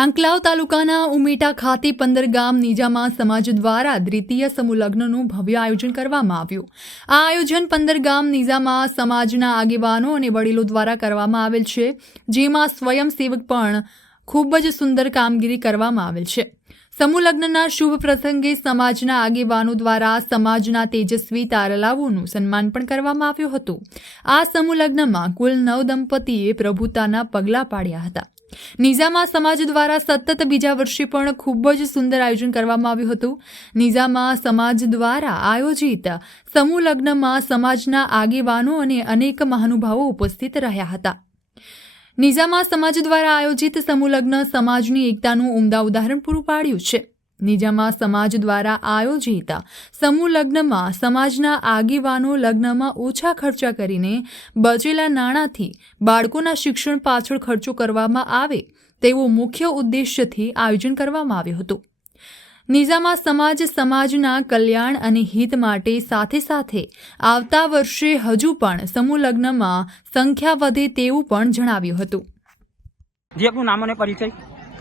આંકલાવ તાલુકાના ઉમેટા ખાતે 15 ગામ નિજામા સમાજ દ્વારા દ્વિતીય સમૂહ લગ્નનું ભવ્ય આયોજન કરવામાં આવ્યું। આ આયોજન 15 ગામ નિજામા સમાજના આગેવાનો અને વડીલો દ્વારા કરવામાં આવેલ છે, જેમાં સ્વયંસેવક પણ ખૂબ જ સુંદર કામગીરી કરવામાં આવેલ છે। સમૂહ લગ્નના શુભ પ્રસંગે સમાજના આગેવાનો દ્વારા સમાજના તેજસ્વી તારલાઓનું સન્માન પણ કરવામાં આવ્યું હતું। આ સમૂહ લગ્નમાં કુલ 9 દંપતીએ પ્રભુતાના પગલાં પાડ્યા હતા। નિજામા સમાજ દ્વારા સતત બીજા વર્ષે પણ ખૂબ જ સુંદર આયોજન કરવામાં આવ્યું હતું। નિજામા સમાજ દ્વારા આયોજિત સમૂહ લગ્નમાં સમાજના આગેવાનો અને અનેક મહાનુભાવો ઉપસ્થિત રહ્યા હતા। નિજામા સમાજ દ્વારા આયોજિત સમૂહ લગ્ન સમાજની એકતાનું ઉમદા ઉદાહરણ પૂરું પાડ્યું છે। નિજામા સમાજ દ્વારા આયોજિત સમૂહ લગ્નમાં સમાજના આગેવાનો લગ્નમાં ઓછા ખર્ચા કરીને બચેલા નાણાંથી બાળકોના શિક્ષણ પાછળ ખર્ચો કરવામાં આવે તેવો મુખ્ય ઉદ્દેશ્યથી આયોજન કરવામાં આવ્યું હતું। નિજામા સમાજ સમાજના કલ્યાણ અને હિત માટે સાથે સાથે આવતા વર્ષે હજુ પણ સમૂહ લગ્નમાં સંખ્યા વધે તેવું પણ જણાવ્યું હતું। जी आपનું નામ અને પરિચય?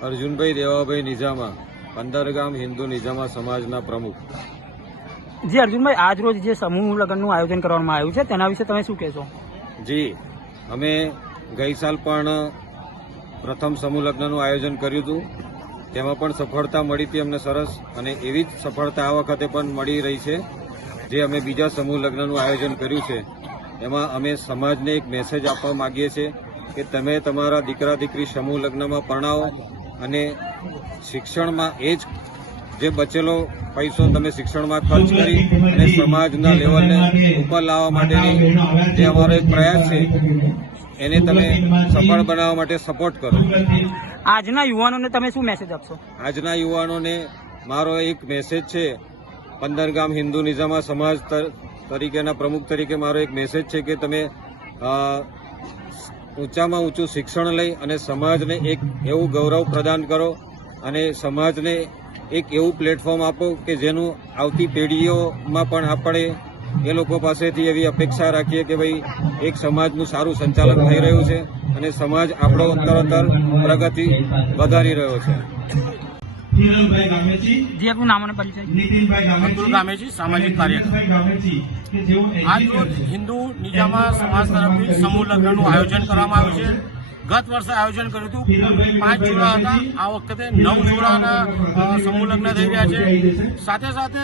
અર્જુનભાઈ દેવાભાઈ નિજામા, 15 ગામ હિન્દુ નિજામા સમાજના પ્રમુખ। જી અર્જુનભાઈ, આજ રોજ જે સમૂહ લગ્નનું આયોજન કરવામાં આવ્યું છે તેના વિશે તમે શું કહેશો? જી, અમે ગઈ સાલ પણ પ્રથમ સમૂહ લગ્નનું આયોજન કર્યું હતું, તેમાં પણ સફળતા મળી હતી અમને સરસ, અને એવી જ સફળતા આ વખતે પણ મળી રહી છે। જે અમે બીજા સમૂહ લગ્નનું આયોજન કર્યું છે એમાં અમે સમાજને એક મેસેજ આપવા માંગીએ છીએ કે તમે તમારા દીકરા દીકરી સમૂહ લગ્નમાં પરણાવો અને શિક્ષણમાં એ જ જે બચેલો પૈસો તમે શિક્ષણમાં ખર્ચ કરી અને સમાજના લેવલને ઉપર લાવવા માટેની જે અમારો એક પ્રયાસ છે એને તમે સફળ બનાવવા માટે સપોર્ટ કરો। આજના યુવાનોને તમે શું મેસેજ આપશો? આજના યુવાનોને મારો એક મેસેજ છે, 15 ગામ હિન્દુ નિજામા સમાજ તરીકેના પ્રમુખ તરીકે મારો એક મેસેજ છે કે તમે ઊંચામાં ઊંચું શિક્ષણ લઈ અને સમાજને એક એવું ગૌરવ પ્રદાન કરો અને સમાજને એક એવું પ્લેટફોર્મ આપો કે જેનું આવતી પેઢીઓમાં પણ આપણે એ લોકો પાસેથી એવી અપેક્ષા રાખીએ કે ભાઈ એક સમાજનું સારું સંચાલન થઈ રહ્યું છે અને સમાજ આપણો તરતર પ્રગતિ વધારી રહ્યો છે। જી આપનું નામ અને પરિચય? અબ્દુલ ગામેજી, સામાજિક કાર્યકર। આજ રોજ હિન્દુ નિજામા સમાજ તરફથી સમૂહ લગ્નનું આયોજન કરવામાં આવ્યું છે। ગત વર્ષે આયોજન કર્યું હતું, 5 જોડા હતા, આ વખતે 9 જોડાના સમૂહ લગ્ન થઈ રહ્યા છે। સાથે સાથે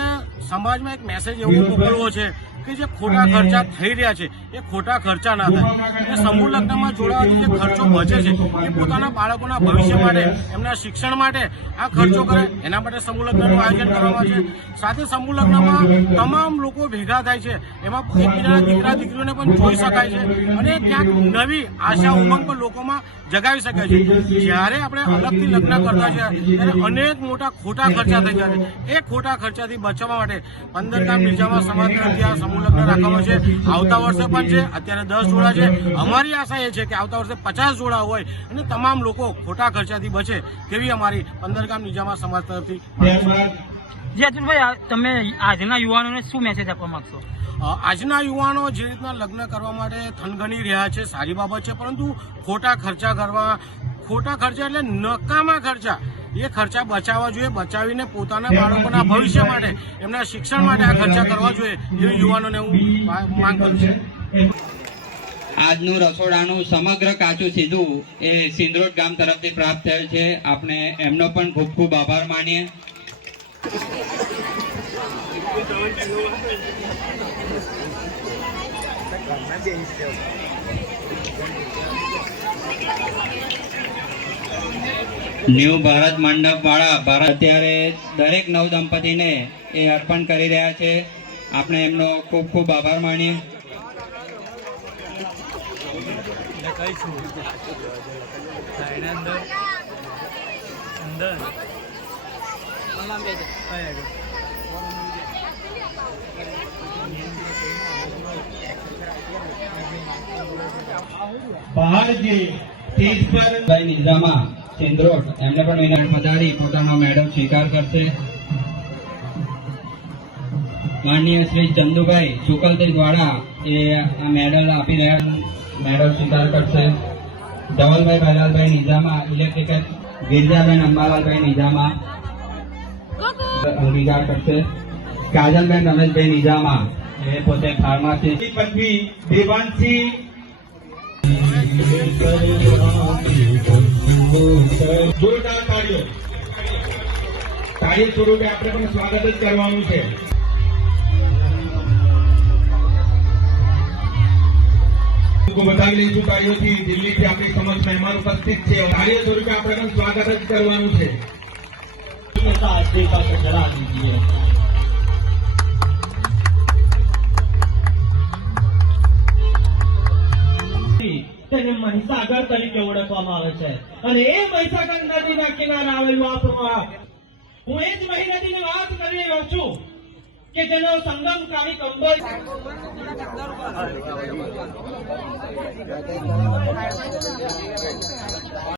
સમાજમાં એક મેસેજ એવો મોકલવો છે કે જે ખોટા ખર્ચા થઈ રહ્યા છે એ ખોટા ખર્ચા ના થાય અને સમૂહ લગ્નમાં જોડાવાથી જે ખર્ચો બચે છે એ પોતાના બાળકોના ભવિષ્ય માટે, એમના શિક્ષણ માટે આ ખર્ચો કરે, એના માટે સમૂહ લગ્નનું આયોજન કરવામાં આવે છે। સાથે સમૂહ લગ્નમાં તમામ લોકો ભેગા થાય છે, એમાં એકબીજાના દીકરા દીકરીઓને પણ જોઈ શકાય છે અને ક્યાંક નવી આશા ઉમંગ પણ લોકોમાં જગાવી શકાય છે। જ્યારે આપણે અલગથી લગ્ન કરતા છીએ ત્યારે અનેક મોટા ખોટા ખર્ચા થઈ જાય છે। એ ખોટા ખર્ચાથી બચવા માટે 15 ગામ નિજામા સમાજ તરફથી આ સમૂહ લગ્ન રાખવામાં છે। આવતા વર્ષે પણ છે, અત્યારે 10 જોડા છે। અમારી આશા એ છે કે આવતા વર્ષે 50 જોડા હોય અને તમામ લોકો ખોટા ખર્ચાથી બચે તેવી અમારી 15 ગામ નિજામા સમાજ તરફથી। જી અર્જુનભાઈ, તમે આજના યુવાનોને શું મેસેજ આપવા માંગશો? આજના યુવાનો જે રીતના લગ્ન કરવા માટે થનગની રહ્યા છે સારી બાબત છે, પરંતુ ખોટા ખર્ચા કરવા, ખોટા ખર્ચા એટલે નકામા ખર્ચા, એ ખર્ચા બચાવવા જોઈએ, બચાવીને પોતાના બાળકોના ભવિષ્ય માટે, એમના શિક્ષણ માટે આ ખર્ચા કરવા જોઈએ એવી યુવાનોને હું માંગ કરું છું। આજનું રસોડાનું સમગ્ર કાચું સીધું એ સિંદરોડ ગામ તરફથી પ્રાપ્ત થયેલ છે। આપણે એમનો પણ ખૂબ ખૂબ આભાર માનીએ। ન્યૂ ભારત મંડપ વાળા અત્યારે દરેક નવ દંપતીને એ અર્પણ કરી રહ્યા છે, આપણે એમનો ખૂબ ખૂબ આભાર માનીએ। નિજામા સિંદરોડ એમને પણ વિનાયક પધારી પોતાનો મેડલ સ્વીકાર કરશે। માનનીય શ્રી ચંદુભાઈ શુકલદેવ દ્વારા એ આ મેડલ આપી રહ્યા, મેડલ સ્વીકાર કરશે। ધવલભાઈ બલાલભાઈ નિજામા ઇલેક્ટ્રિકલ વિદ્યાબેન અંબાલાલભાઈ નિજામા અંગીકાર કરશે. કાજલબેન રમેશભાઈ નિજામા એ પોતે ફાર્માસિસ્ટ. પદવી દેવાંશી જોરદાર તાળીઓ સ્વરૂપે આપણે પણ સ્વાગત જ કરવાનું છે. બતાવી લઈશું તાળીઓથી. દિલ્હીથી આપણી સમક્ષ મહેમાન ઉપસ્થિત છે. તાળીઓ સ્વરૂપે આપણે પણ સ્વાગત જ કરવાનું છે. તેને મહીસાગર તરીકે ઓળખવામાં આવે છે અને એ મહીસાગર નદીના કિનારે આવેલું આ પ્રવાહ. હું એ જ મહી નદીની વાત કરી રહ્યો છું કે જેનો સંગમકારી કંબળ